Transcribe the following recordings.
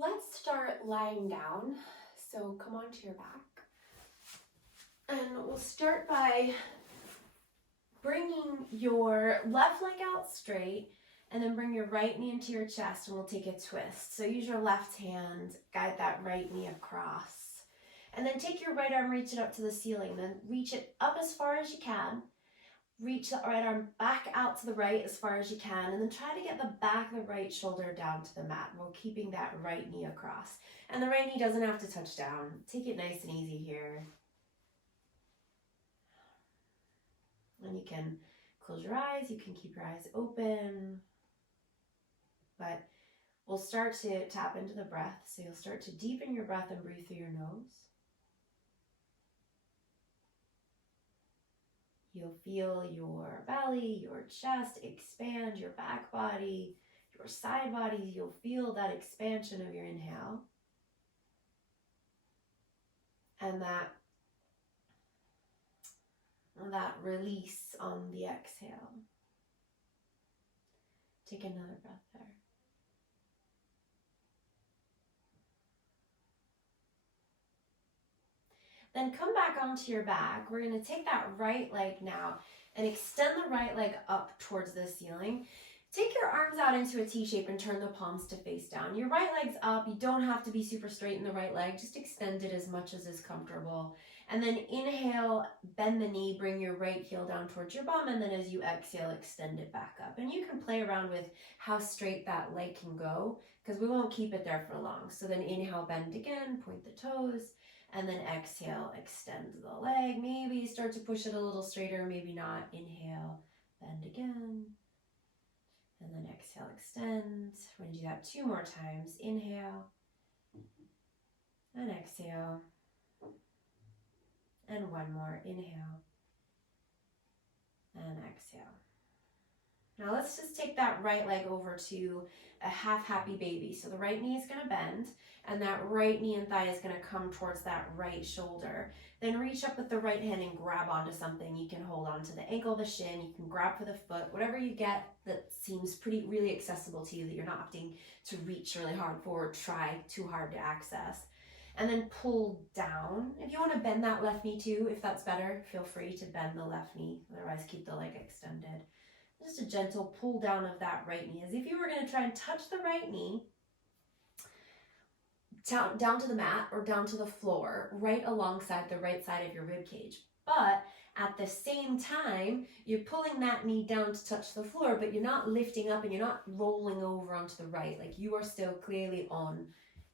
Let's start lying down. So come onto your back. And we'll start by bringing your left leg out straight and then bring your right knee into your chest and we'll take a twist. So use your left hand, guide that right knee across. And then take your right arm, reach it up to the ceiling. Then reach it up as far as you can. Reach the right arm back out to the right as far as you can, and then try to get the back of the right shoulder down to the mat while keeping that right knee across. And the right knee doesn't have to touch down. Take it nice and easy here. And you can close your eyes, you can keep your eyes open, but we'll start to tap into the breath. So you'll start to deepen your breath and breathe through your nose. You'll feel your belly, your chest expand, your back body, your side body. You'll feel that expansion of your inhale. And that release on the exhale. Take another breath there. Then come back onto your back. We're going to take that right leg now and extend the right leg up towards the ceiling. Take your arms out into a T shape and turn the palms to face down. Your right leg's up. You don't have to be super straight in the right leg. Just extend it as much as is comfortable. And then inhale, bend the knee, bring your right heel down towards your bum, and then as you exhale, extend it back up. And you can play around with how straight that leg can go because we won't keep it there for long. So then inhale, bend again, point the toes. And then exhale, extend the leg. Maybe start to push it a little straighter, maybe not. Inhale, bend again. And then exhale, extend. We're going to do that 2 more times. Inhale and exhale. And 1 more. Inhale and exhale. Now let's just take that right leg over to a half happy baby. So the right knee is going to bend and that right knee and thigh is going to come towards that right shoulder. Then reach up with the right hand and grab onto something. You can hold on to the ankle, the shin, you can grab for the foot, whatever you get that seems really accessible to you that you're not having to reach really hard for or try too hard to access. And then pull down. If you want to bend that left knee too, if that's better, feel free to bend the left knee. Otherwise, keep the leg extended. Just a gentle pull down of that right knee, as if you were going to try and touch the right knee down to the mat or down to the floor, right alongside the right side of your rib cage. But at the same time, you're pulling that knee down to touch the floor, but you're not lifting up and you're not rolling over onto the right. Like you are still clearly on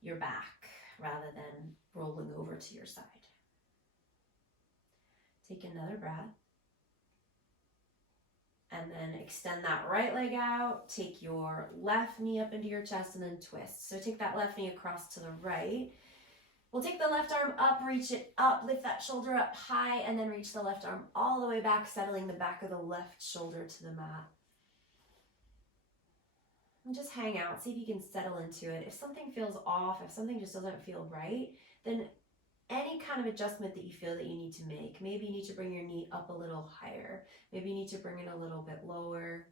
your back rather than rolling over to your side. Take another breath. And then extend that right leg out, take your left knee up into your chest and then twist. So take that left knee across to the right. We'll take the left arm up, reach it up, lift that shoulder up high, and then reach the left arm all the way back, settling the back of the left shoulder to the mat. And just hang out, see if you can settle into it. If something feels off, if something just doesn't feel right, then any kind of adjustment that you feel that you need to make. Maybe you need to bring your knee up a little higher. Maybe you need to bring it a little bit lower.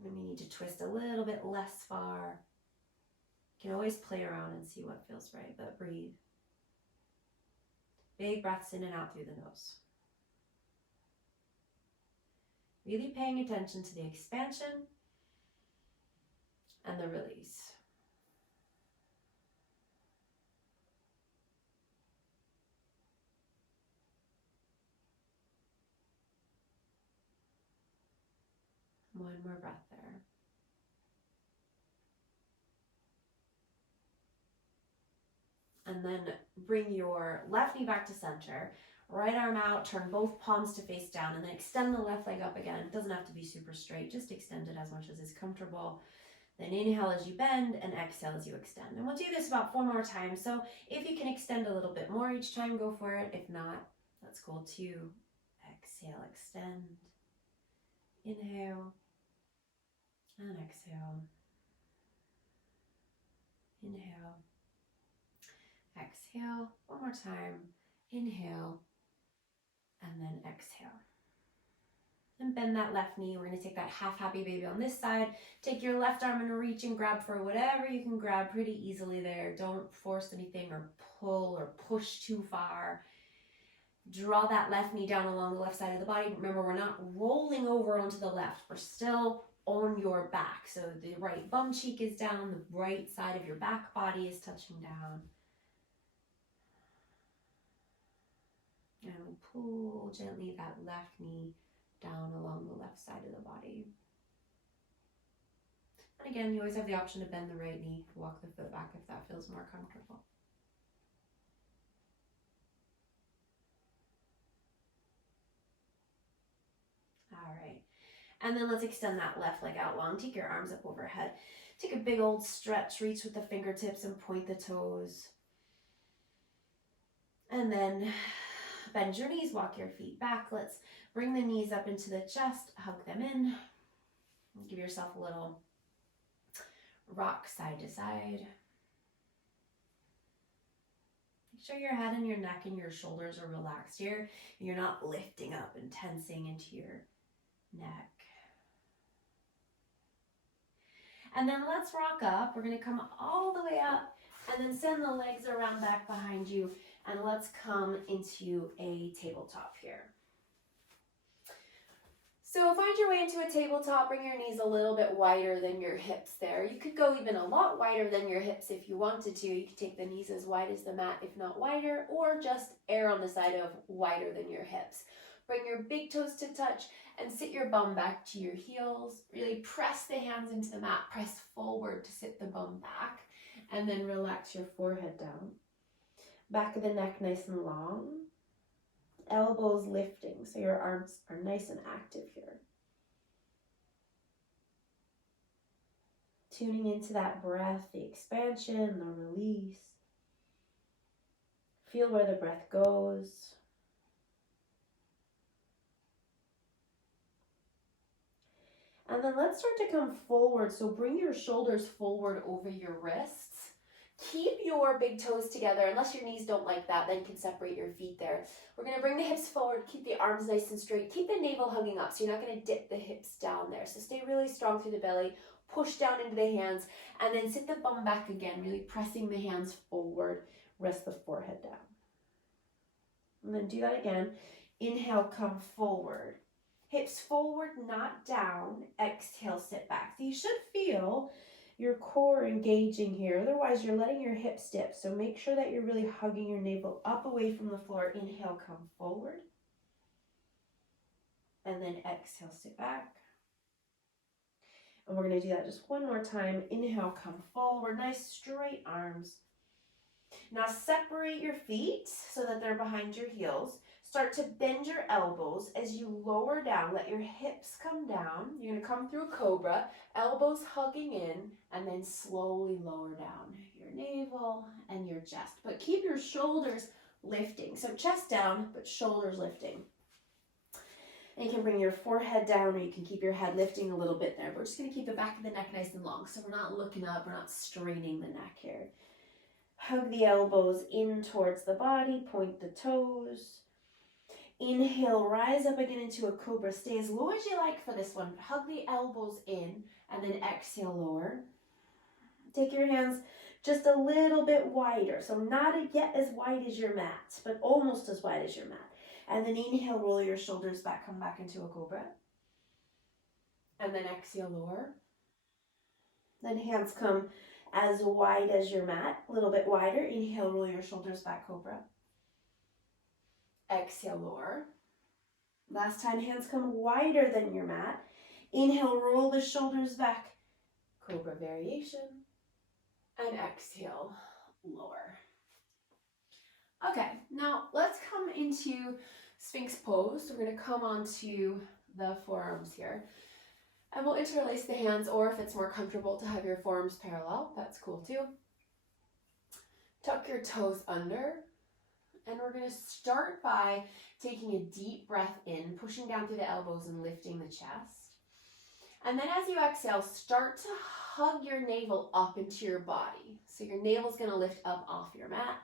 Maybe you need to twist a little bit less far. You can always play around and see what feels right, but breathe. Big breaths in and out through the nose. Really paying attention to the expansion and the release. One more breath there. And then bring your left knee back to center. Right arm out, turn both palms to face down, and then extend the left leg up again. It doesn't have to be super straight, just extend it as much as is comfortable. Then inhale as you bend and exhale as you extend. And we'll do this about 4 more times. So if you can extend a little bit more each time, go for it. If not, that's cool too. Exhale, extend. Inhale. And exhale. Inhale. Exhale. 1 more time. Inhale. And then exhale. And bend that left knee. We're going to take that half happy baby on this side. Take your left arm and reach and grab for whatever you can grab pretty easily there. Don't force anything or pull or push too far. Draw that left knee down along the left side of the body. Remember, we're not rolling over onto the left. We're still on your back. So the right bum cheek is down. The right side of your back body is touching down. And we pull gently that left knee down along the left side of the body. And again, you always have the option to bend the right knee, walk the foot back if that feels more comfortable. All right. And then let's extend that left leg out long. Take your arms up overhead. Take a big old stretch, reach with the fingertips and point the toes. And then bend your knees, walk your feet back. Let's bring the knees up into the chest, hug them in. Give yourself a little rock side to side. Make sure your head and your neck and your shoulders are relaxed here. You're not lifting up and tensing into your neck. And then let's rock up. We're going to come all the way up and then send the legs around back behind you. And let's come into a tabletop here. So find your way into a tabletop, bring your knees a little bit wider than your hips there. You could go even a lot wider than your hips if you wanted to. You could take the knees as wide as the mat, if not wider, or just err on the side of wider than your hips. Bring your big toes to touch and sit your bum back to your heels. Really press the hands into the mat, press forward to sit the bum back, and then relax your forehead down. Back of the neck nice and long. Elbows lifting, so your arms are nice and active here. Tuning into that breath, the expansion, the release. Feel where the breath goes. And then let's start to come forward. So bring your shoulders forward over your wrists. Keep your big toes together. Unless your knees don't like that, then you can separate your feet there. We're going to bring the hips forward, keep the arms nice and straight. Keep the navel hugging up, so you're not going to dip the hips down there. So stay really strong through the belly, push down into the hands, and then sit the bum back again, really pressing the hands forward. Rest the forehead down. And then do that again. Inhale, come forward. Hips forward, not down. Exhale, sit back. So you should feel your core engaging here. Otherwise, you're letting your hips dip. So make sure that you're really hugging your navel up away from the floor. Inhale, come forward. And then exhale, sit back. And we're going to do that just one more time. Inhale, come forward. Nice straight arms. Now separate your feet so that they're behind your heels. Start to bend your elbows as you lower down. Let your hips come down. You're going to come through cobra, elbows hugging in, and then slowly lower down your navel and your chest. But keep your shoulders lifting. So chest down, but shoulders lifting. And you can bring your forehead down, or you can keep your head lifting a little bit there. We're just going to keep the back of the neck nice and long. So we're not looking up, we're not straining the neck here. Hug the elbows in towards the body, point the toes. Inhale, rise up again into a cobra. Stay as low as you like for this one. Hug the elbows in and then exhale, lower. Take your hands just a little bit wider. So not yet as wide as your mat, but almost as wide as your mat. And then inhale, roll your shoulders back, come back into a cobra. And then exhale, lower. Then hands come as wide as your mat, a little bit wider. Inhale, roll your shoulders back, cobra. Exhale, lower. Last time, hands come wider than your mat. Inhale, roll the shoulders back, cobra variation. And exhale, lower. Okay, now let's come into Sphinx pose. We're going to come onto the forearms here. And we'll interlace the hands, or if it's more comfortable to have your forearms parallel, that's cool too. Tuck your toes under. And we're going to start by taking a deep breath in, pushing down through the elbows and lifting the chest. And then as you exhale, start to hug your navel up into your body. So your navel's going to lift up off your mat.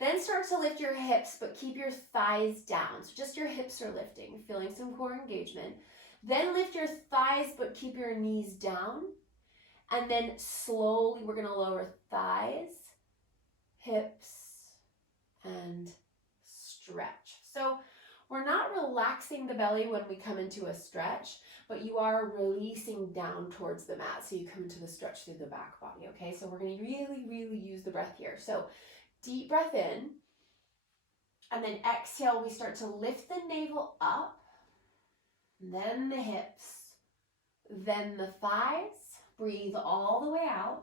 Then start to lift your hips, but keep your thighs down. So just your hips are lifting, feeling some core engagement. Then lift your thighs, but keep your knees down. And then slowly we're gonna lower thighs, hips, and stretch. So we're not relaxing the belly when we come into a stretch, but you are releasing down towards the mat. So you come into the stretch through the back body, okay? So we're gonna really, really use the breath here. So deep breath in, and then exhale, we start to lift the navel up, then the hips, then the thighs. Breathe all the way out.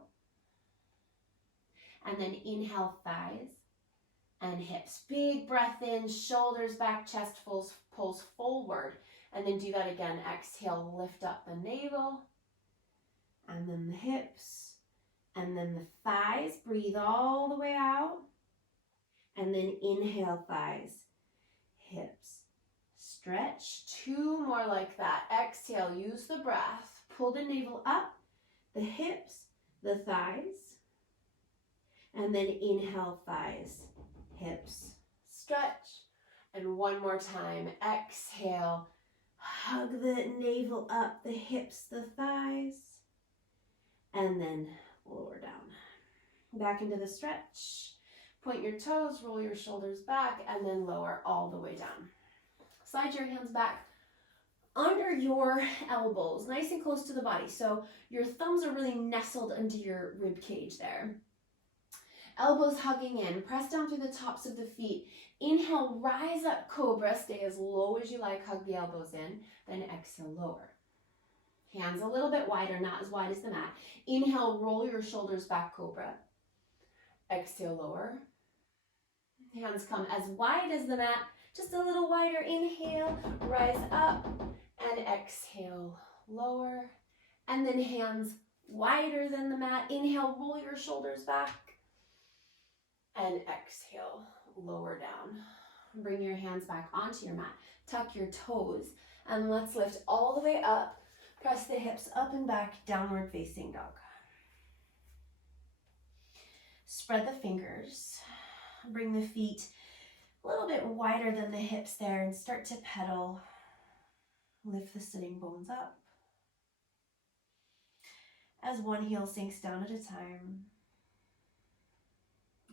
And then inhale, thighs and hips. Big breath in, shoulders back, chest pulls forward. And then do that again. Exhale, lift up the navel. And then the hips. And then the thighs. Breathe all the way out. And then inhale, thighs, hips. Stretch. 2 more like that. Exhale, use the breath. Pull the navel up, the hips, the thighs. And then inhale, thighs, hips, stretch. And 1 more time. Exhale, hug the navel up, the hips, the thighs. And then lower down. Back into the stretch. Point your toes, roll your shoulders back, and then lower all the way down. Slide your hands back under your elbows, nice and close to the body. So your thumbs are really nestled into your rib cage there. Elbows hugging in, press down through the tops of the feet. Inhale, rise up, cobra, stay as low as you like, hug the elbows in, then exhale, lower. Hands a little bit wider, not as wide as the mat. Inhale, roll your shoulders back, cobra. Exhale, lower. Hands come as wide as the mat, just a little wider. Inhale, rise up, and exhale, lower. And then hands wider than the mat. Inhale, roll your shoulders back. And exhale, lower down. Bring your hands back onto your mat. Tuck your toes. And let's lift all the way up. Press the hips up and back, downward facing dog. Spread the fingers. Bring the feet a little bit wider than the hips there and start to pedal. Lift the sitting bones up. As one heel sinks down at a time.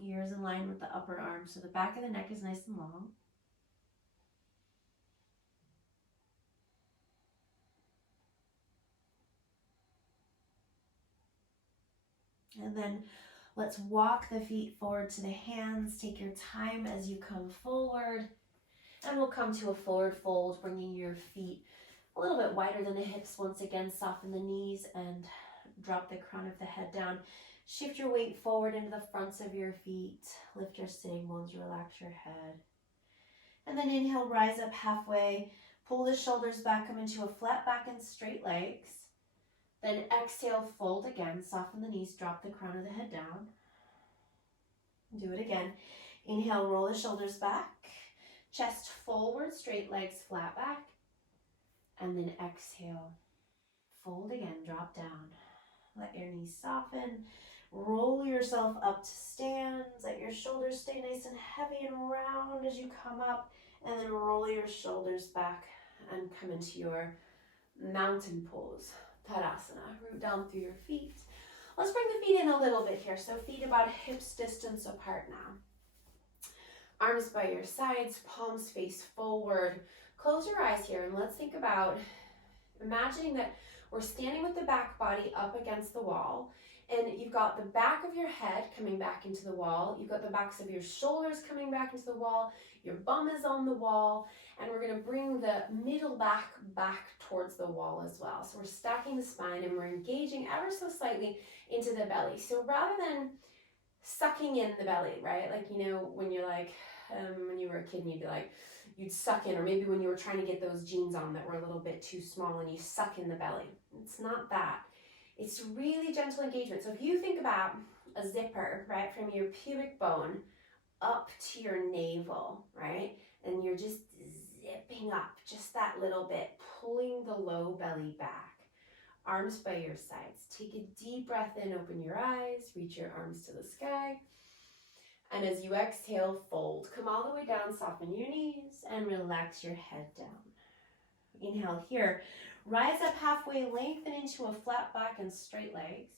Ears in line with the upper arm, so the back of the neck is nice and long. And then let's walk the feet forward to the hands. Take your time as you come forward. And we'll come to a forward fold, bringing your feet a little bit wider than the hips. Once again, soften the knees and drop the crown of the head down. Shift your weight forward into the fronts of your feet. Lift your sitting bones, relax your head. And then inhale, rise up halfway. Pull the shoulders back, come into a flat back and straight legs. Then exhale, fold again. Soften the knees, drop the crown of the head down. Do it again. Inhale, roll the shoulders back. Chest forward, straight legs, flat back. And then exhale, fold again, drop down. Let your knees soften. Roll yourself up to stand. Let your shoulders stay nice and heavy and round as you come up. And then roll your shoulders back and come into your mountain pose, Tadasana. Root down through your feet. Let's bring the feet in a little bit here. So feet about hips distance apart now. Arms by your sides, palms face forward. Close your eyes here and let's think about imagining that we're standing with the back body up against the wall, and you've got the back of your head coming back into the wall. You've got the backs of your shoulders coming back into the wall. Your bum is on the wall, and we're going to bring the middle back towards the wall as well. So we're stacking the spine and we're engaging ever so slightly into the belly. So rather than sucking in the belly, right? Like, you know, when you're like, when you were a kid and you'd be like, you'd suck in, or maybe when you were trying to get those jeans on that were a little bit too small and you suck in the belly. It's not that. It's really gentle engagement. So if you think about a zipper, right, from your pubic bone up to your navel, right, and you're just zipping up just that little bit, pulling the low belly back. Arms by your sides. Take a deep breath in, open your eyes, reach your arms to the sky. And as you exhale, fold. Come all the way down, soften your knees, and relax your head down. Inhale here. Rise up halfway, lengthen into a flat back and straight legs.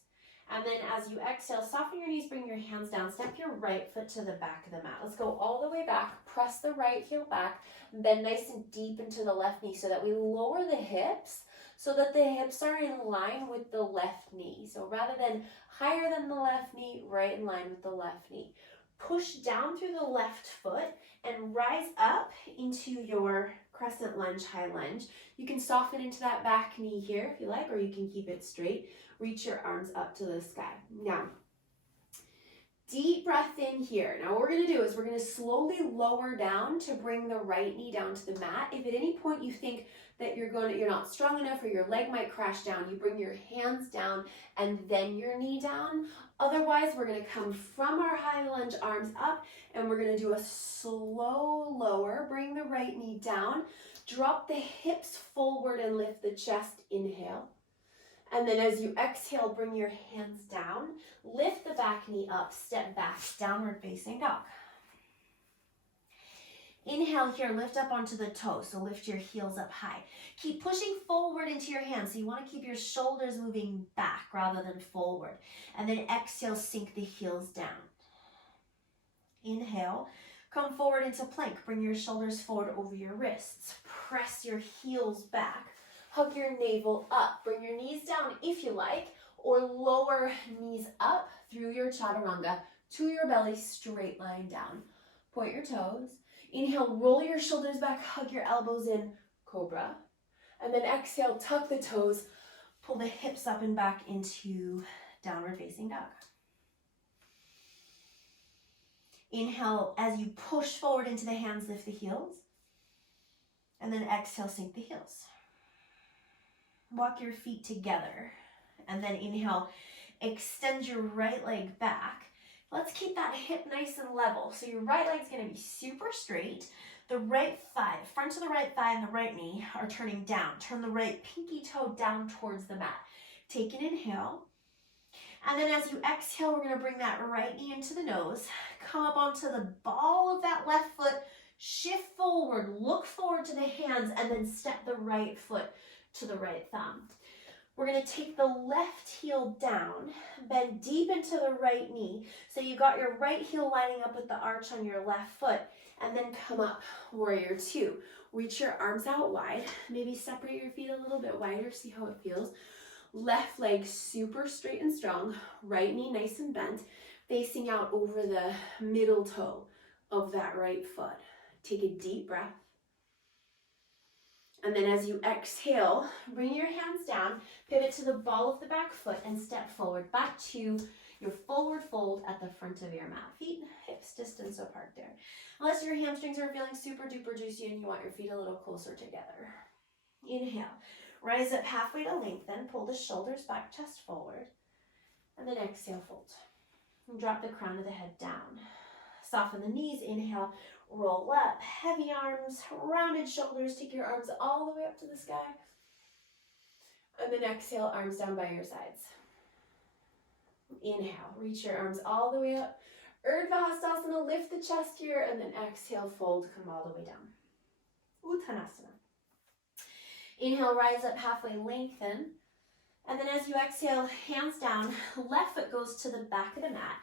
And then as you exhale, soften your knees, bring your hands down, step your right foot to the back of the mat. Let's go all the way back, press the right heel back, bend nice and deep into the left knee so that we lower the hips so that the hips are in line with the left knee. So rather than higher than the left knee, right in line with the left knee. Push down through the left foot and rise up into your crescent lunge, high lunge. You can soften into that back knee here if you like, or you can keep it straight. Reach your arms up to the sky. Now, deep breath in here. Now what we're going to do is we're going to slowly lower down to bring the right knee down to the mat. If at any point you think that you're not strong enough or your leg might crash down, you bring your hands down and then your knee down. Otherwise, we're going to come from our high lunge, arms up, and we're going to do a slow lower. Bring the right knee down. Drop the hips forward and lift the chest. Inhale. And then as you exhale, bring your hands down. Lift the back knee up. Step back. Downward facing dog. Inhale here, lift up onto the toes, so lift your heels up high. Keep pushing forward into your hands, so you want to keep your shoulders moving back rather than forward. And then exhale, sink the heels down. Inhale, come forward into plank. Bring your shoulders forward over your wrists. Press your heels back. Hug your navel up. Bring your knees down if you like, or lower knees up through your chaturanga to your belly, straight line down. Point your toes. Inhale, roll your shoulders back, hug your elbows in, cobra. And then exhale, tuck the toes, pull the hips up and back into downward facing dog. Inhale, as you push forward into the hands, lift the heels. And then exhale, sink the heels. Walk your feet together. And then inhale, extend your right leg back. Let's keep that hip nice and level. So your right leg's going to be super straight. The right thigh, front of the right thigh and the right knee are turning down. Turn the right pinky toe down towards the mat. Take an inhale. And then as you exhale, we're going to bring that right knee into the nose. Come up onto the ball of that left foot. Shift forward. Look forward to the hands and then step the right foot to the right thumb. We're going to take the left heel down, bend deep into the right knee. So you got your right heel lining up with the arch on your left foot, and then come up, warrior two. Reach your arms out wide. Maybe separate your feet a little bit wider, see how it feels. Left leg super straight and strong, right knee nice and bent, facing out over the middle toe of that right foot. Take a deep breath. And then as you exhale, bring your hands down, pivot to the ball of the back foot and step forward back to your forward fold at the front of your mat. Feet, hips distance apart there. Unless your hamstrings are feeling super duper juicy and you want your feet a little closer together. Inhale, rise up halfway to lengthen, pull the shoulders back, chest forward. And then exhale, fold. And drop the crown of the head down. Soften the knees, inhale. Roll up, heavy arms, rounded shoulders. Take your arms all the way up to the sky. And then exhale, arms down by your sides. Inhale, reach your arms all the way up. Urdhva Hastasana, lift the chest here, and then exhale, fold, come all the way down. Uttanasana. Inhale, rise up halfway, lengthen. And then as you exhale, hands down, left foot goes to the back of the mat.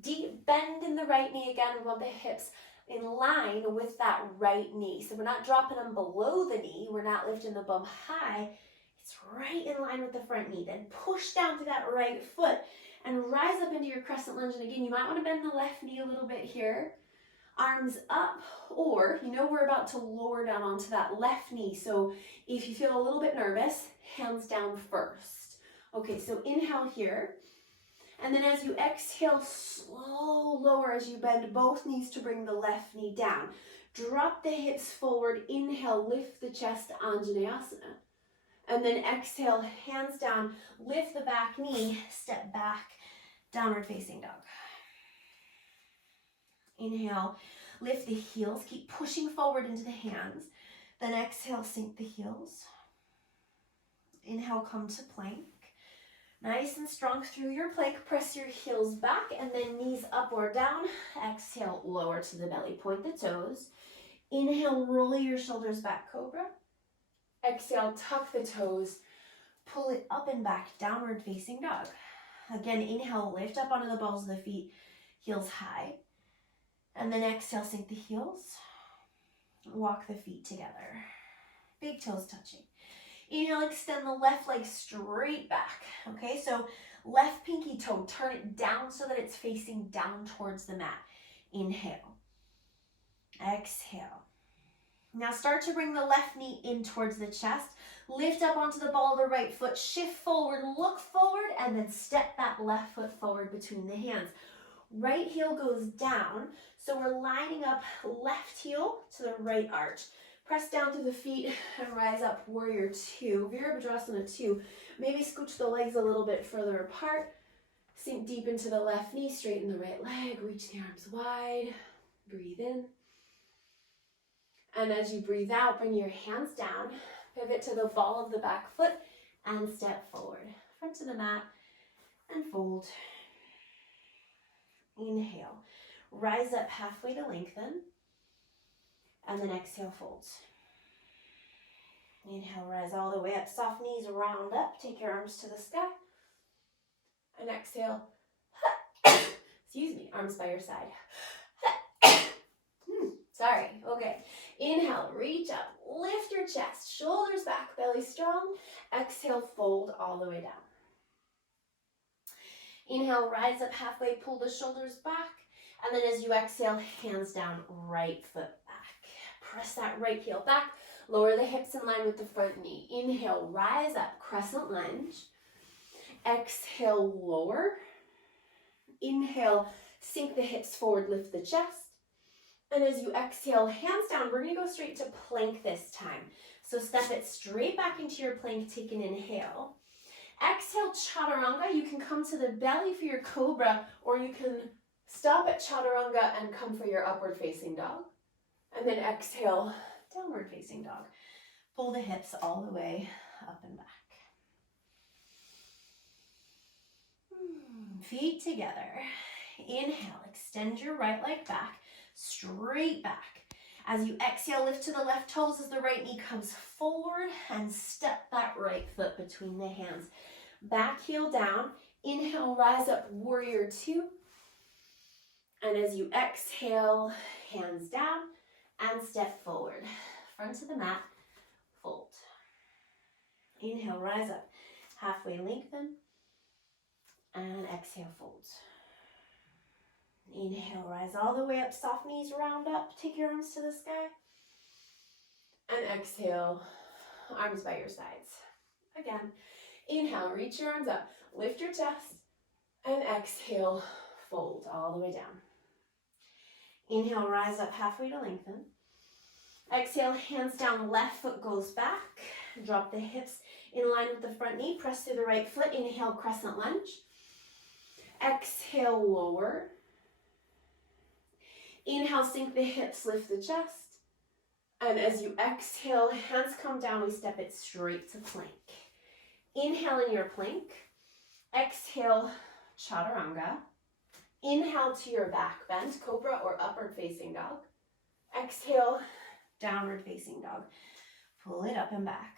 Deep bend in the right knee again. We want the hips in line with that right knee. So we're not dropping them below the knee. We're not lifting the bum high. It's right in line with the front knee. Then push down to that right foot and rise up into your crescent lunge. And again, you might want to bend the left knee a little bit here. Arms up, or we're about to lower down onto that left knee. So if you feel a little bit nervous, hands down first. Okay, so inhale here. And then as you exhale, slow lower as you bend both knees to bring the left knee down. Drop the hips forward. Inhale, lift the chest, Anjaneyasana. And then exhale, hands down, lift the back knee, step back, downward facing dog. Inhale, lift the heels, keep pushing forward into the hands. Then exhale, sink the heels. Inhale, come to plank. Nice and strong through your plank. Press your heels back and then knees up or down. Exhale, lower to the belly. Point the toes. Inhale, roll your shoulders back, cobra. Exhale, tuck the toes. Pull it up and back, downward facing dog. Again, inhale, lift up onto the balls of the feet, heels high. And then exhale, sink the heels. Walk the feet together. Big toes touching. Inhale, extend the left leg straight back. Okay, so left pinky toe, turn it down so that it's facing down towards the mat. Inhale. Exhale. Now start to bring the left knee in towards the chest. Lift up onto the ball of the right foot. Shift forward, look forward, and then step that left foot forward between the hands. Right heel goes down, so we're lining up left heel to the right arch. Press down through the feet and rise up, warrior two, Virabhadrasana 2. Maybe scooch the legs a little bit further apart. Sink deep into the left knee, straighten the right leg, reach the arms wide. Breathe in. And as you breathe out, bring your hands down, pivot to the ball of the back foot, and step forward. Front to the mat, and fold. Inhale. Rise up halfway to lengthen. And then exhale, fold. Inhale, rise all the way up. Soft knees, round up. Take your arms to the sky. And exhale. Excuse me, arms by your side. Sorry, okay. Inhale, reach up. Lift your chest. Shoulders back, belly strong. Exhale, fold all the way down. Inhale, rise up halfway. Pull the shoulders back. And then as you exhale, hands down, right foot back. Press that right heel back. Lower the hips in line with the front knee. Inhale, rise up, crescent lunge. Exhale, lower. Inhale, sink the hips forward, lift the chest. And as you exhale, hands down, we're going to go straight to plank this time. So step it straight back into your plank, take an inhale. Exhale, chaturanga. You can come to the belly for your cobra, or you can stop at chaturanga and come for your upward facing dog. And then exhale, downward facing dog. Pull the hips all the way up and back. Feet together. Inhale, extend your right leg back, straight back. As you exhale, lift to the left toes as the right knee comes forward and step that right foot between the hands. Back heel down. Inhale, rise up, warrior two. And as you exhale, hands down and step forward. Front to the mat, fold. Inhale, rise up, halfway lengthen. And exhale, fold. Inhale, rise all the way up, soft knees round up. Take your arms to the sky. And exhale, arms by your sides. Again, inhale, reach your arms up, lift your chest. And exhale, fold all the way down. Inhale, rise up halfway to lengthen. Exhale, hands down, left foot goes back. Drop the hips in line with the front knee. Press through the right foot. Inhale, crescent lunge. Exhale, lower. Inhale, sink the hips, lift the chest. And as you exhale, hands come down, we step it straight to plank. Inhale in your plank. Exhale, chaturanga. Inhale to your back bend, cobra or upward facing dog. Exhale, downward facing dog. Pull it up and back.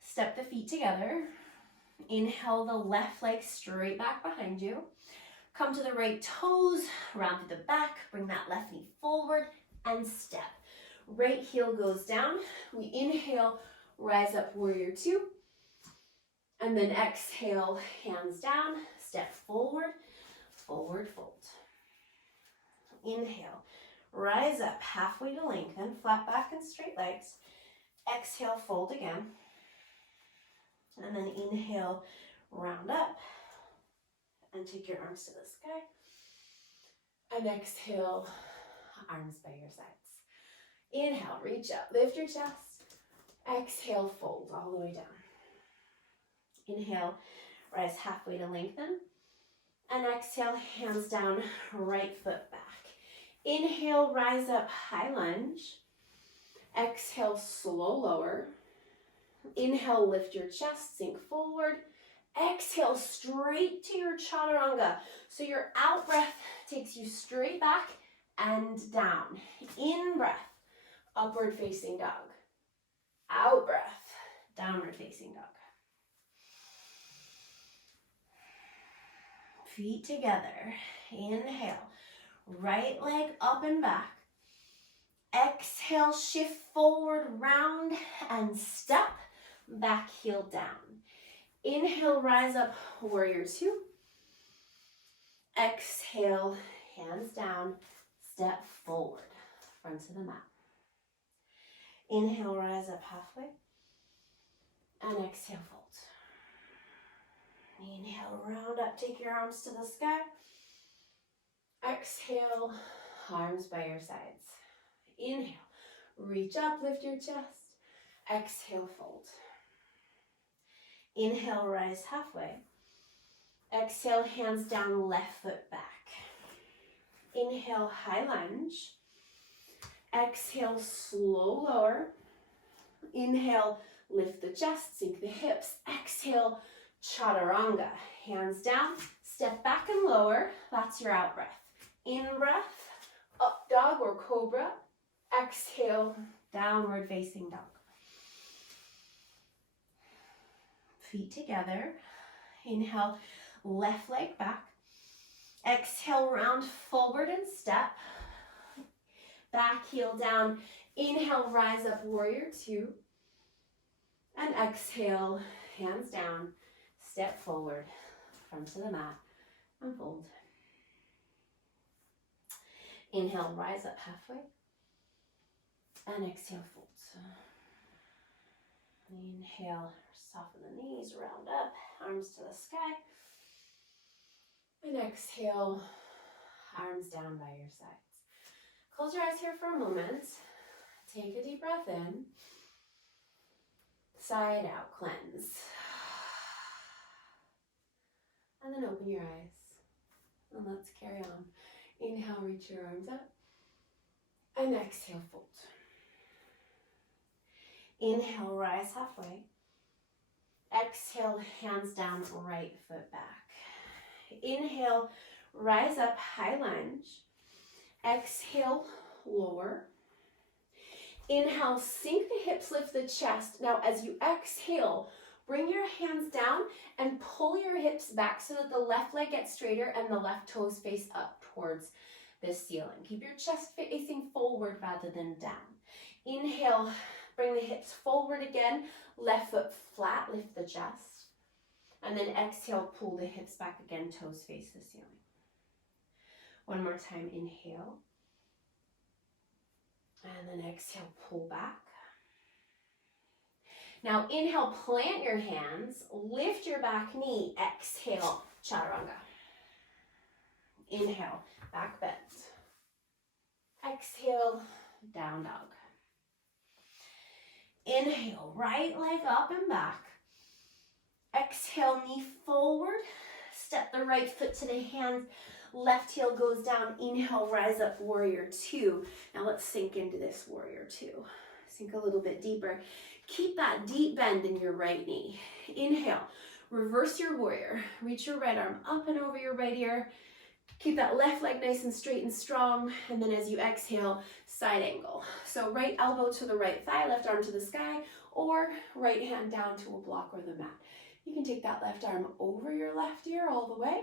Step the feet together. Inhale the left leg straight back behind you. Come to the right toes, round through the back, bring that left knee forward and step. Right heel goes down. We inhale, rise up, warrior two. And then exhale, hands down, step forward, forward fold. Inhale, rise up, halfway to lengthen, flat back and straight legs. Exhale, fold again. And then inhale, round up. And take your arms to the sky. And exhale, arms by your sides. Inhale, reach up, lift your chest. Exhale, fold all the way down. Inhale, rise halfway to lengthen. And exhale, hands down, right foot back. Inhale, rise up, high lunge. Exhale, slow lower. Inhale, lift your chest, sink forward. Exhale, straight to your chaturanga. So your out breath takes you straight back and down. In breath, Upward facing dog. Out breath. Downward facing dog. Feet together. Inhale. Right leg up and back. Exhale, shift forward, round, and step. Back heel down. Inhale, rise up, warrior two. Exhale, hands down, step forward, front to the mat. Inhale, rise up halfway. And exhale, fold. Inhale, round up, take your arms to the sky. Exhale, arms by your sides. Inhale, reach up, lift your chest. Exhale, fold. Inhale, rise halfway. Exhale, hands down, left foot back. Inhale, high lunge. Exhale, slow lower. Inhale, lift the chest, sink the hips. Exhale, chaturanga. Hands down, step back and lower. That's your out breath. In breath, up dog or cobra. Exhale, downward facing dog. Feet together. Inhale, left leg back. Exhale, round forward and step. Back heel down. Inhale, rise up, warrior two. And exhale, hands down, step forward, front to the mat, and fold. Inhale, rise up halfway. And exhale, fold. Inhale, soften the knees, round up, arms to the sky. And exhale, arms down by your sides. Close your eyes here for a moment. Take a deep breath in. Side out, cleanse. And then open your eyes. And let's carry on. Inhale, reach your arms up. And exhale, fold. Inhale, rise halfway. Exhale, hands down, right foot back. Inhale, rise up, high lunge. Exhale, lower. Inhale, sink the hips, lift the chest. Now, as you exhale, bring your hands down and pull your hips back so that the left leg gets straighter and the left toes face up towards the ceiling. Keep your chest facing forward rather than down. Inhale, bring the hips forward again. Left foot flat, lift the chest. And then exhale, pull the hips back again, toes face the ceiling. One more time, inhale. And then exhale, pull back. Now inhale, plant your hands, lift your back knee, exhale, chaturanga. Inhale, back bend. Exhale, down dog. Inhale, right leg up and back. Exhale, knee forward. Step the right foot to the hands. Left heel goes down. Inhale, rise up, warrior two. Now let's sink into this warrior two. Sink a little bit deeper. Keep that deep bend in your right knee. Inhale, reverse your warrior. Reach your right arm up and over your right ear. Keep that left leg nice and straight and strong. And then as you exhale, side angle. So right elbow to the right thigh, left arm to the sky, or right hand down to a block or the mat. You can take that left arm over your left ear all the way,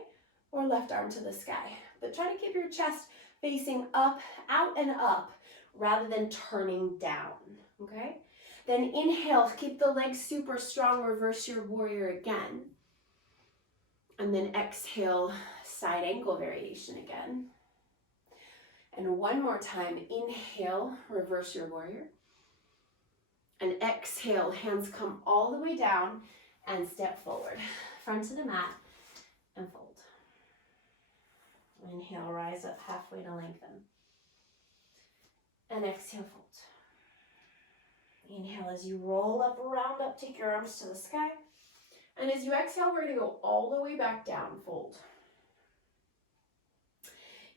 or left arm to the sky. But try to keep your chest facing up, out and up, rather than turning down, okay? Then inhale, keep the legs super strong, reverse your warrior again. And then exhale, side ankle variation again. And one more time, inhale, reverse your warrior. And exhale, hands come all the way down and step forward. Front to the mat and fold. Inhale, rise up halfway to lengthen. And exhale, fold. Inhale as you roll up, round up, take your arms to the sky. And as you exhale, we're going to go all the way back down, fold.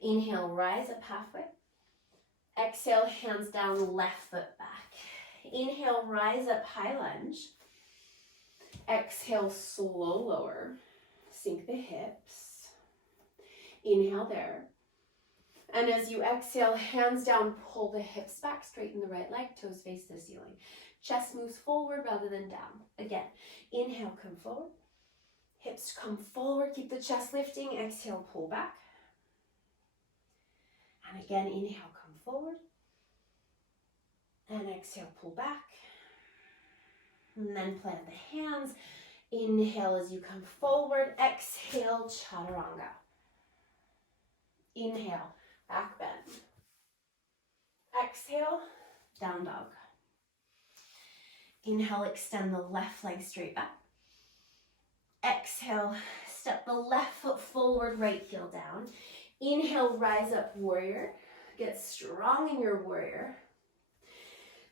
Inhale, rise up halfway. Exhale, hands down, left foot back. Inhale, rise up, high lunge. Exhale, slow lower. Sink the hips. Inhale there. And as you exhale, hands down, pull the hips back, straighten the right leg, toes face the ceiling. Chest moves forward rather than down. Again, inhale, come forward. Hips come forward, keep the chest lifting. Exhale, pull back. And again, inhale, come forward. And exhale, pull back. And then plant the hands. Inhale as you come forward. Exhale, chaturanga. Inhale, back bend. Exhale, down dog. Inhale, extend the left leg straight back. Exhale, step the left foot forward, right heel down. Inhale, rise up, warrior. Get strong in your warrior.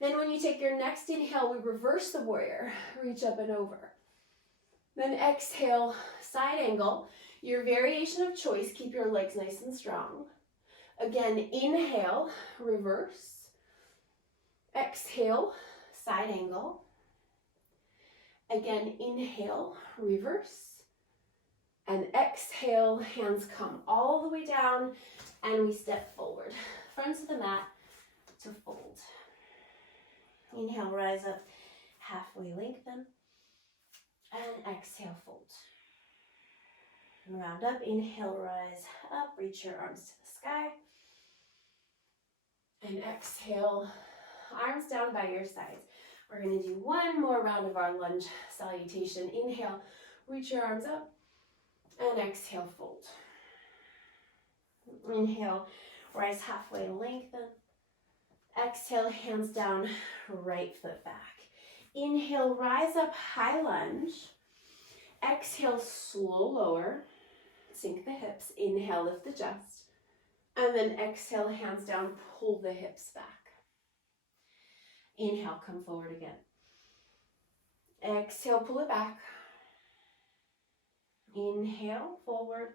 Then when you take your next inhale, we reverse the warrior. Reach up and over. Then exhale, side angle. Your variation of choice, keep your legs nice and strong. Again, inhale, reverse. Exhale, side angle. Again, inhale, reverse. And exhale, hands come all the way down, and we step forward. Front of the mat to fold. Inhale, rise up, halfway lengthen. And exhale, fold. And round up, inhale, rise up, reach your arms to the sky. And exhale, arms down by your sides. We're going to do one more round of our lunge salutation. Inhale, reach your arms up. And exhale, fold. Inhale, rise halfway, lengthen. Exhale, hands down, right foot back. Inhale, rise up, high lunge. Exhale, slow lower. Sink the hips. Inhale, lift the chest. And then exhale, hands down, pull the hips back. Inhale, come forward again. Exhale, pull it back. Inhale, forward.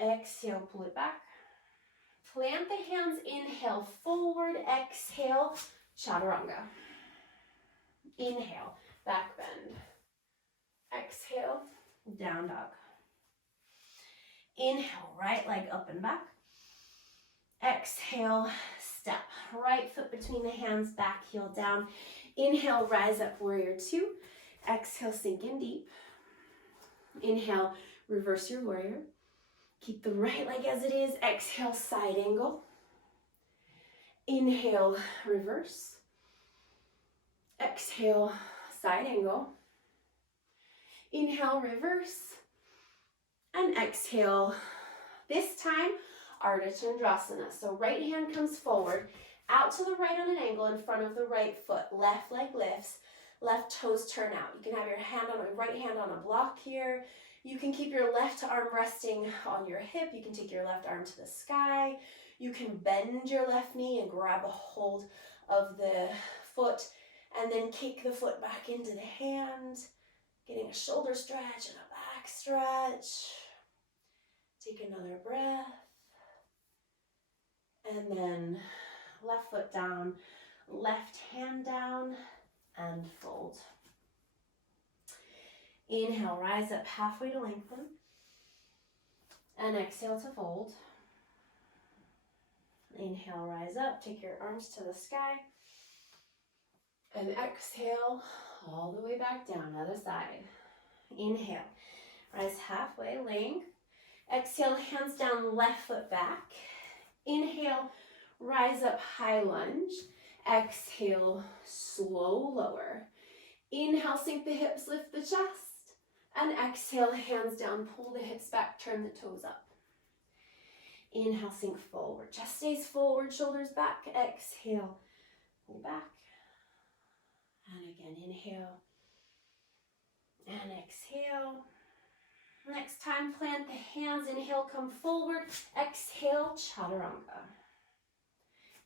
Exhale, pull it back. Plant the hands, inhale, forward. Exhale, chaturanga. Inhale, back bend. Exhale, down dog. Inhale, right leg up and back. Exhale, step. Right foot between the hands, back heel down. Inhale, rise up, warrior two. Exhale, sink in deep. Inhale, reverse your warrior. Keep the right leg as it is. Exhale, side angle. Inhale, reverse. Exhale, side angle. Inhale, reverse. And exhale. This time, Ardha Chandrasana. So right hand comes forward, out to the right on an angle in front of the right foot. Left leg lifts, left toes turn out. You can have your right hand on a block here. You can keep your left arm resting on your hip. You can take your left arm to the sky. You can bend your left knee and grab a hold of the foot and then kick the foot back into the hand, getting a shoulder stretch and a back stretch. Take another breath. And then left foot down, left hand down, and fold. Inhale, rise up halfway to lengthen. And exhale to fold. Inhale, rise up, take your arms to the sky. And exhale, all the way back down, other side. Inhale, rise halfway, length. Exhale, hands down, left foot back. Inhale, rise up, high lunge. Exhale, slow lower. Inhale, sink the hips, lift the chest. And exhale, hands down, pull the hips back, turn the toes up. Inhale, sink forward. Chest stays forward, shoulders back. Exhale, pull back. And again, inhale. And exhale. Next time, plant the hands. Inhale, come forward. Exhale, chaturanga.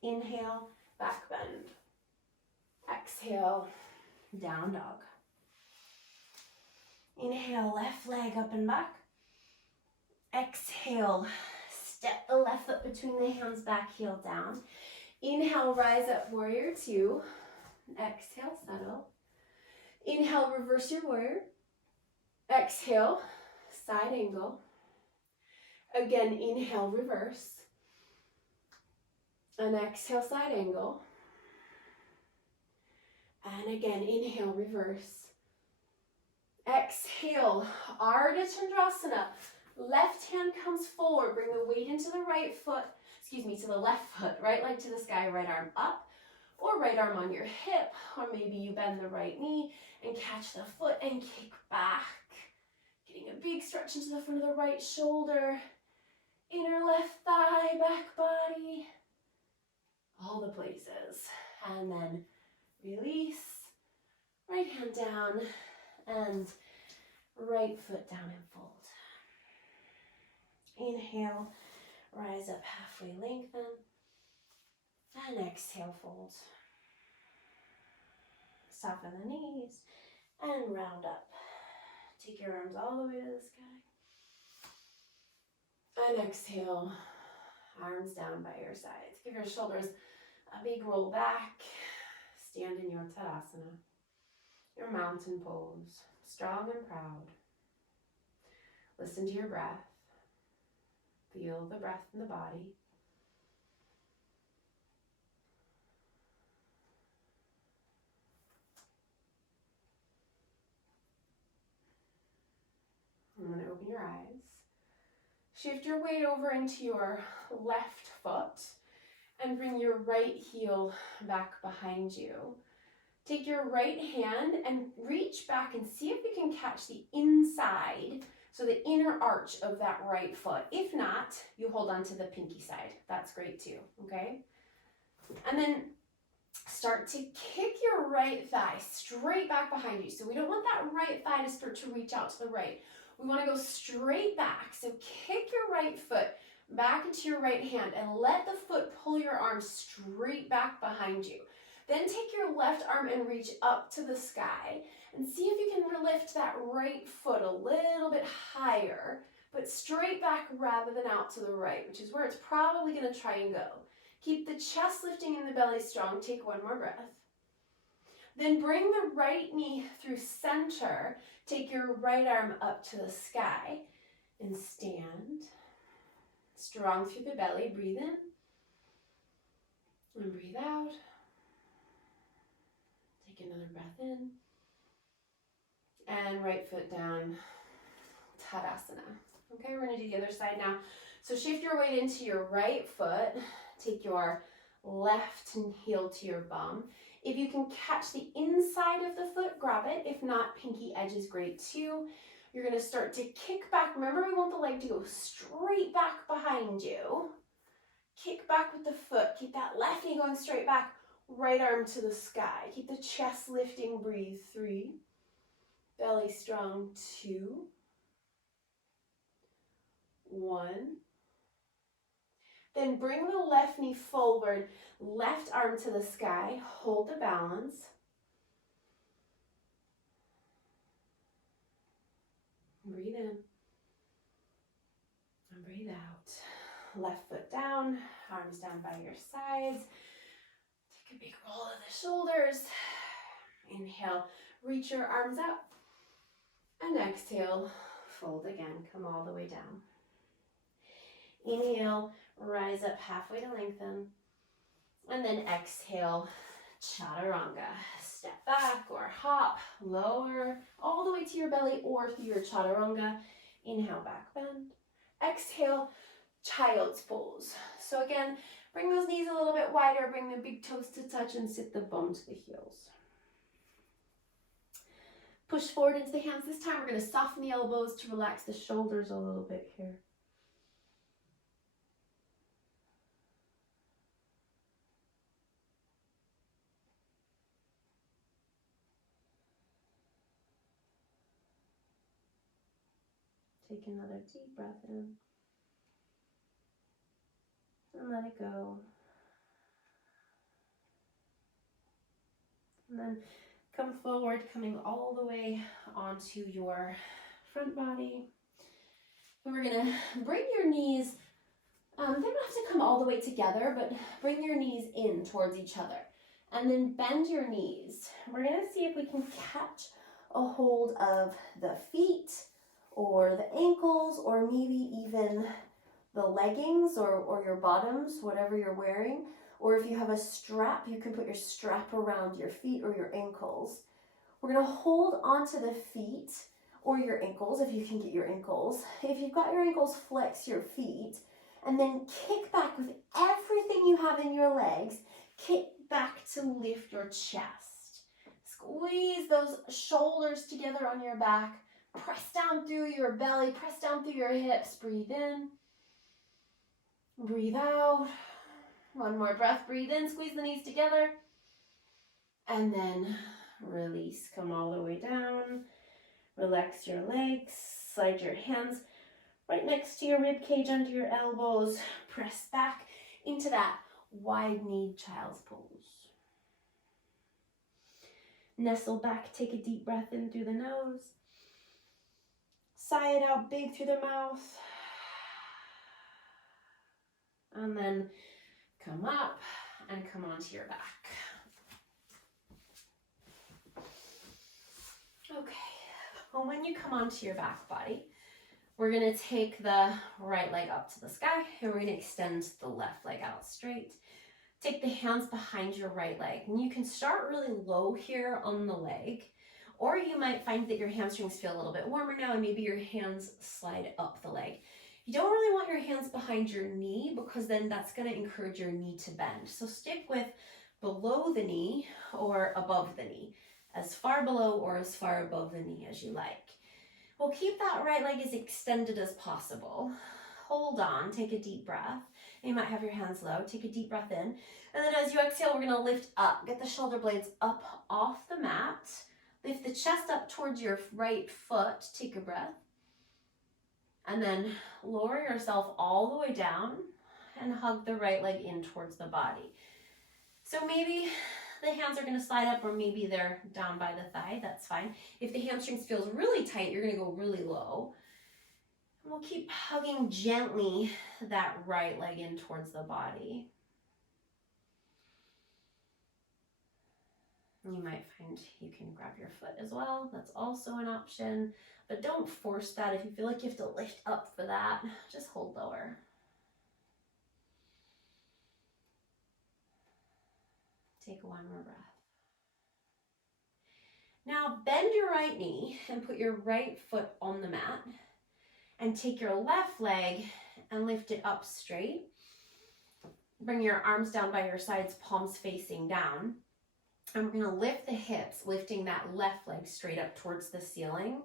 Inhale, back bend. Exhale, down dog. Inhale, left leg up and back. Exhale, step the left foot between the hands, back heel down. Inhale, rise up, warrior two. Exhale, settle. Inhale, reverse your warrior. Exhale, side angle. Again, inhale, reverse. And exhale, side angle. And again, inhale, reverse. Exhale, Ardha Chandrasana. Left hand comes forward. Bring the weight into the right foot, to the left foot. Right leg to the sky, right arm up. Or right arm on your hip. Or maybe you bend the right knee and catch the foot and kick back. Getting a big stretch into the front of the right shoulder. Inner left thigh, back body. All the places. And then release. Right hand down and right foot down and fold. Inhale, rise up halfway, lengthen. And exhale, fold. Soften the knees and round up. Take your arms all the way to the sky. And exhale, arms down by your sides. Give your shoulders a big roll back. Stand in your Tadasana, your mountain pose, strong and proud. Listen to your breath. Feel the breath in the body. And then open your eyes. Shift your weight over into your left foot and bring your right heel back behind you. Take your right hand and reach back and see if you can catch the inside, so the inner arch of that right foot. If not, you hold on to the pinky side. That's great too, okay? And then start to kick your right thigh straight back behind you. So we don't want that right thigh to start to reach out to the right. We want to go straight back. So kick your right foot back into your right hand and let the foot pull your arm straight back behind you. Then take your left arm and reach up to the sky and see if you can lift that right foot a little bit higher, but straight back rather than out to the right, which is where it's probably going to try and go. Keep the chest lifting and the belly strong. Take one more breath. Then bring the right knee through center. Take your right arm up to the sky and stand. Strong through the belly. Breathe in and breathe out. Take another breath in. And right foot down, Tadasana. Okay, we're going to do the other side now. So shift your weight into your right foot. Take your left heel to your bum. If you can catch the inside of the foot, grab it. If not, pinky edge is great too. You're going to start to kick back. Remember, we want the leg to go straight back behind you. Kick back with the foot. Keep that left knee going straight back. Right arm to the sky. Keep the chest lifting. Breathe. 3. Belly strong. 2. 1. Then bring the left knee forward, left arm to the sky. Hold the balance. Breathe in and breathe out. Left foot down, arms down by your sides. Take a big roll of the shoulders. Inhale, reach your arms up. And exhale, fold again. Come all the way down. Inhale, rise up halfway to lengthen. And then exhale, chaturanga. Step back or hop, lower, all the way to your belly or through your chaturanga. Inhale, back bend. Exhale, child's pose. So again, bring those knees a little bit wider, bring the big toes to touch and sit the bum to the heels. Push forward into the hands. This time we're going to soften the elbows to relax the shoulders a little bit here. Take another deep breath in and let it go. And then come forward, coming all the way onto your front body. And we're going to bring your knees, they don't have to come all the way together, but bring your knees in towards each other. And then bend your knees. We're going to see if we can catch a hold of the feet or the ankles, or maybe even the leggings or your bottoms, whatever you're wearing. Or if you have a strap, you can put your strap around your feet or your ankles. We're gonna hold onto the feet or your ankles if you can get your ankles. If you've got your ankles, flex your feet and then kick back with everything you have in your legs. Kick back to lift your chest. Squeeze those shoulders together on your back. Press down through your belly, press down through your hips. Breathe in, breathe out. One more breath, breathe in, squeeze the knees together. And then release, come all the way down. Relax your legs, slide your hands right next to your rib cage under your elbows. Press back into that wide-kneed child's pose. Nestle back, take a deep breath in through the nose. Sigh it out big through the mouth. And then come up and come onto your back. Okay, well, when you come onto your back body, we're gonna take the right leg up to the sky and we're gonna extend the left leg out straight. Take the hands behind your right leg, and you can start really low here on the leg, or you might find that your hamstrings feel a little bit warmer now and maybe your hands slide up the leg. You don't really want your hands behind your knee because then that's gonna encourage your knee to bend. So stick with below the knee or above the knee, as far below or as far above the knee as you like. We'll keep that right leg as extended as possible. Hold on, take a deep breath. You might have your hands low, take a deep breath in. And then as you exhale, we're gonna lift up, get the shoulder blades up off the mat. Lift the chest up towards your right foot, take a breath. And then lower yourself all the way down and hug the right leg in towards the body. So maybe the hands are gonna slide up or maybe they're down by the thigh, that's fine. If the hamstrings feels really tight, you're gonna go really low. And we'll keep hugging gently that right leg in towards the body. You might find you can grab your foot as well. That's also an option, but don't force that. If you feel like you have to lift up for that, just hold lower. Take one more breath. Now bend your right knee and put your right foot on the mat and take your left leg and lift it up straight. Bring your arms down by your sides, palms facing down. And we're gonna lift the hips, lifting that left leg straight up towards the ceiling.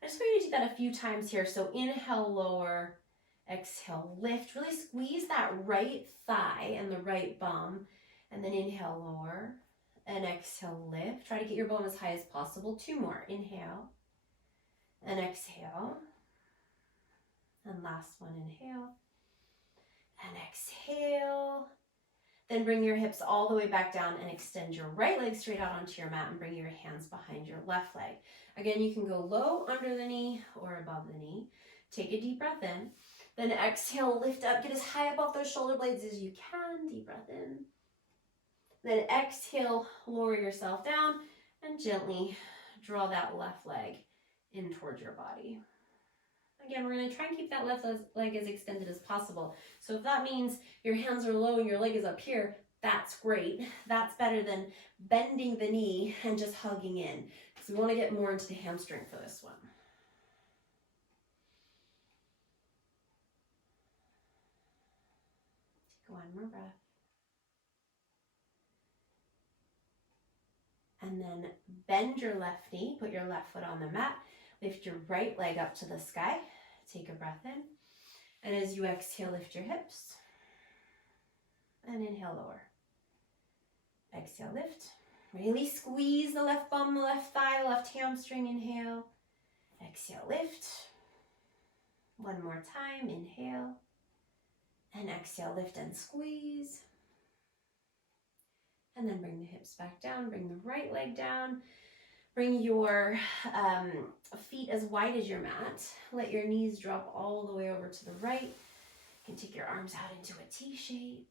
I just want you to do that a few times here. So inhale, lower, exhale, lift. Really squeeze that right thigh and the right bum. And then inhale, lower, and exhale, lift. Try to get your bone as high as possible. Two more, inhale, and exhale. And last one, inhale, and exhale. Then bring your hips all the way back down and extend your right leg straight out onto your mat and bring your hands behind your left leg. Again, you can go low under the knee or above the knee. Take a deep breath in. Then exhale, lift up, get as high above those shoulder blades as you can. Deep breath in. Then exhale, lower yourself down and gently draw that left leg in towards your body. Again, we're going to try and keep that left leg as extended as possible. So if that means your hands are low and your leg is up here, that's great. That's better than bending the knee and just hugging in, because we want to get more into the hamstring for this one. Take one more breath. And then bend your left knee, put your left foot on the mat, lift your right leg up to the sky, take a breath in, and as you exhale, lift your hips, and inhale, lower. Exhale, lift. Really squeeze the left bum, the left thigh, the left hamstring, inhale. Exhale, lift. One more time, inhale, and exhale, lift and squeeze. And then bring the hips back down, bring the right leg down. Bring your feet as wide as your mat. Let your knees drop all the way over to the right. You can take your arms out into a T shape.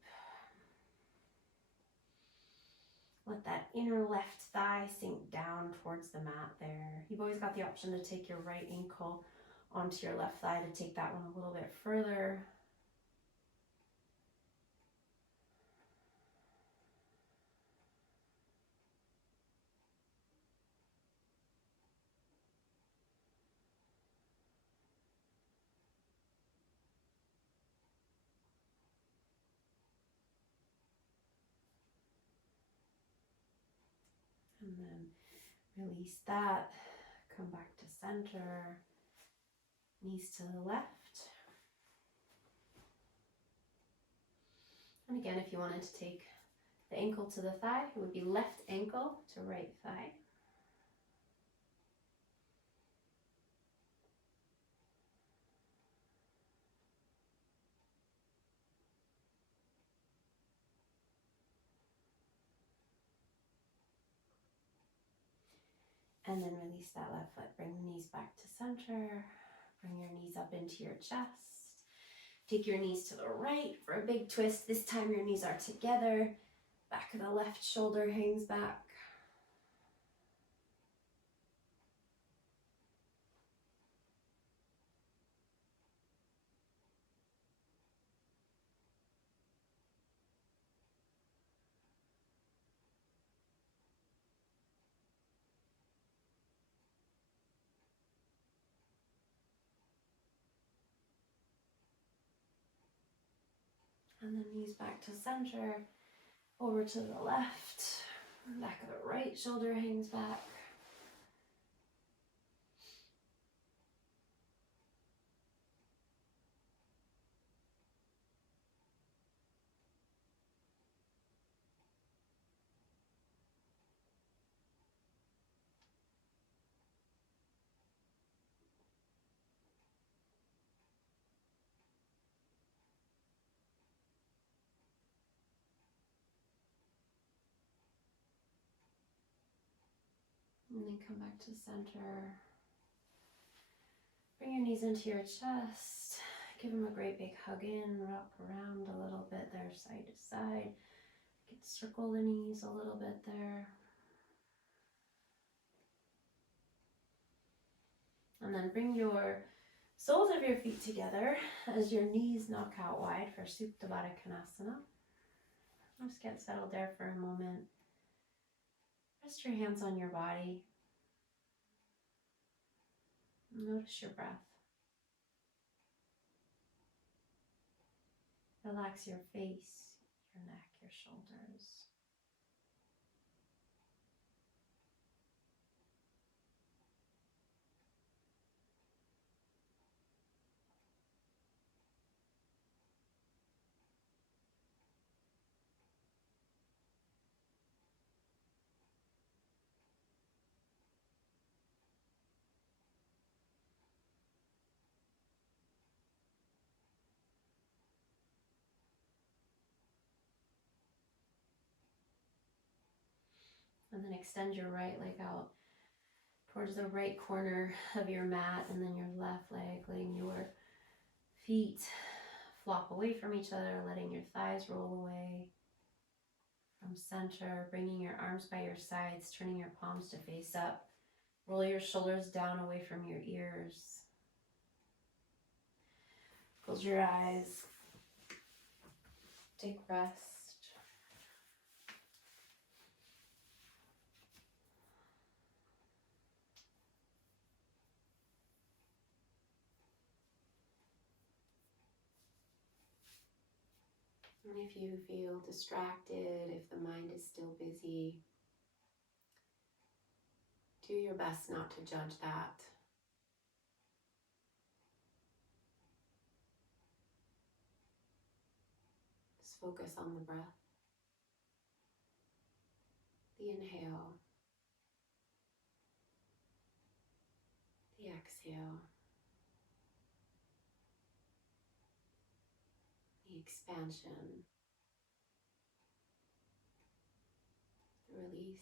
Let that inner left thigh sink down towards the mat there. You've always got the option to take your right ankle onto your left thigh to take that one a little bit further. Release that. Come back to center. Knees to the left. And again, if you wanted to take the ankle to the thigh, it would be left ankle to right thigh. And then release that left foot. Bring the knees back to center. Bring your knees up into your chest. Take your knees to the right for a big twist. This time your knees are together. Back of the left shoulder hangs back. And then knees back to center. Over to the left. Back of the right shoulder hangs back. And then come back to center. Bring your knees into your chest. Give them a great big hug in. Rock around a little bit there, side to side. You can circle the knees a little bit there. And then bring your soles of your feet together as your knees knock out wide for Supta Baddha Konasana. Just get settled there for a moment. Rest your hands on your body. Notice your breath. Relax your face, your neck, your shoulders. And then extend your right leg out towards the right corner of your mat, and then your left leg, letting your feet flop away from each other, letting your thighs roll away from center, bringing your arms by your sides, turning your palms to face up. Roll your shoulders down away from your ears. Close your eyes. Take rest. And if you feel distracted, if the mind is still busy, do your best not to judge that. Just focus on the breath, the inhale, the exhale, the expansion, the release.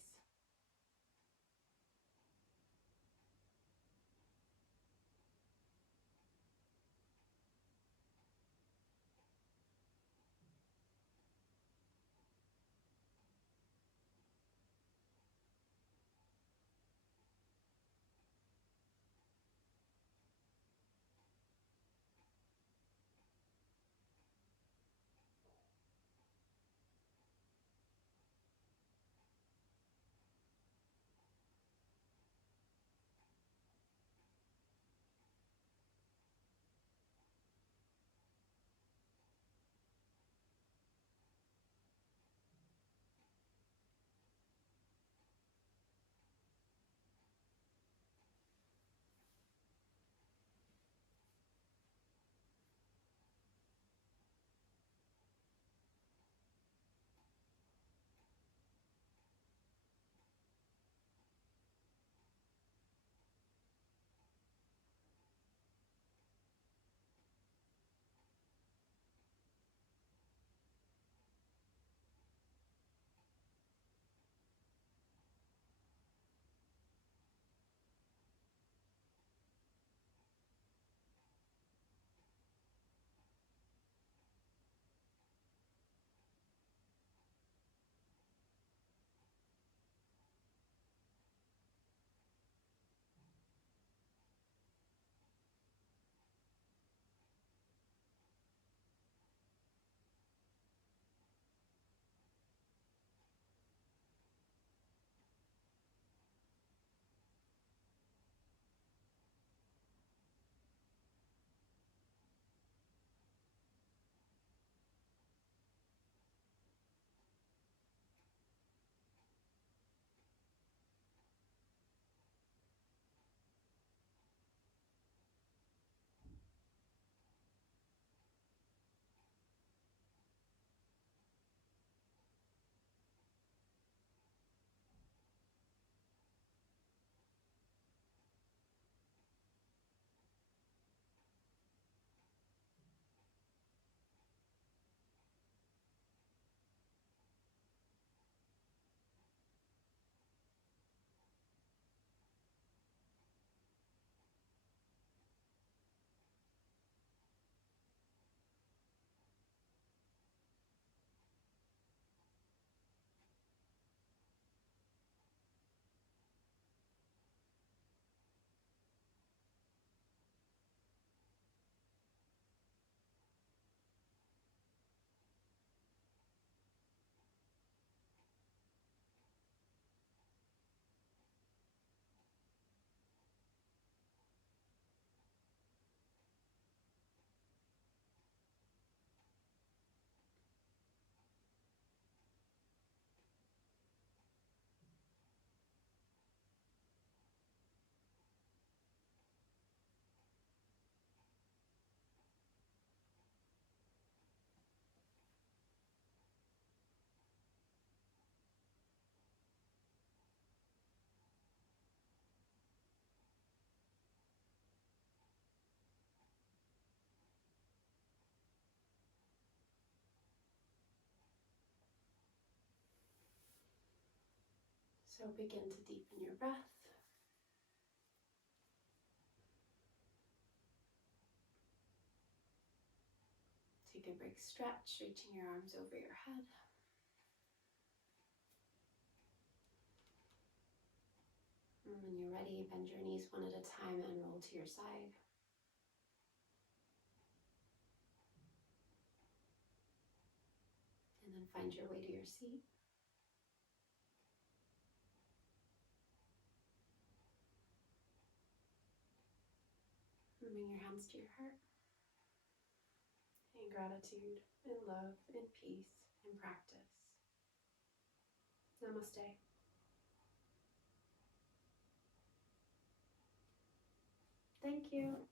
So begin to deepen your breath. Take a big stretch, reaching your arms over your head. And when you're ready, bend your knees one at a time and roll to your side. And then find your way to your seat. And bring your hands to your heart. In gratitude, in love, in peace, in practice. Namaste. Thank you.